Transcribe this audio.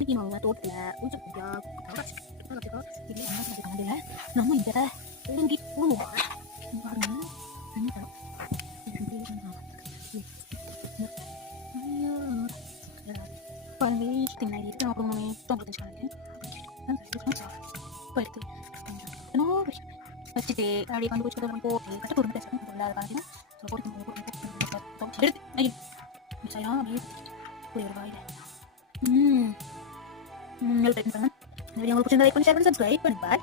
இன்னைக்கு நம்ம தோட்டத்துல பூச்சி பூஜா வச்சுக்கோ. இது அம்மா செஞ்ச காலையில நம்ம இந்த பூங்கி பூவா பாருங்க தண்ணி தரும். பாருங்க தின்னாடி இருக்கு அப்புறம் நம்ம தோட்டத்தை வச்சுக்காங்க போயிருக்கு வச்சுட்டு அப்படியே வந்து பூச்சி போட்டு கட்ட பொருள் பேசுகிறேன் பொருளாத காரணம் எடுத்து செய்யலாம் அப்படியே ஒரு வாயில் உங்களுக்கு பிடிச்சிருந்தா லைக் பண்ணி ஷேர் பண்ணி சப்ஸ்கிரைப் பண்ணி பாய்.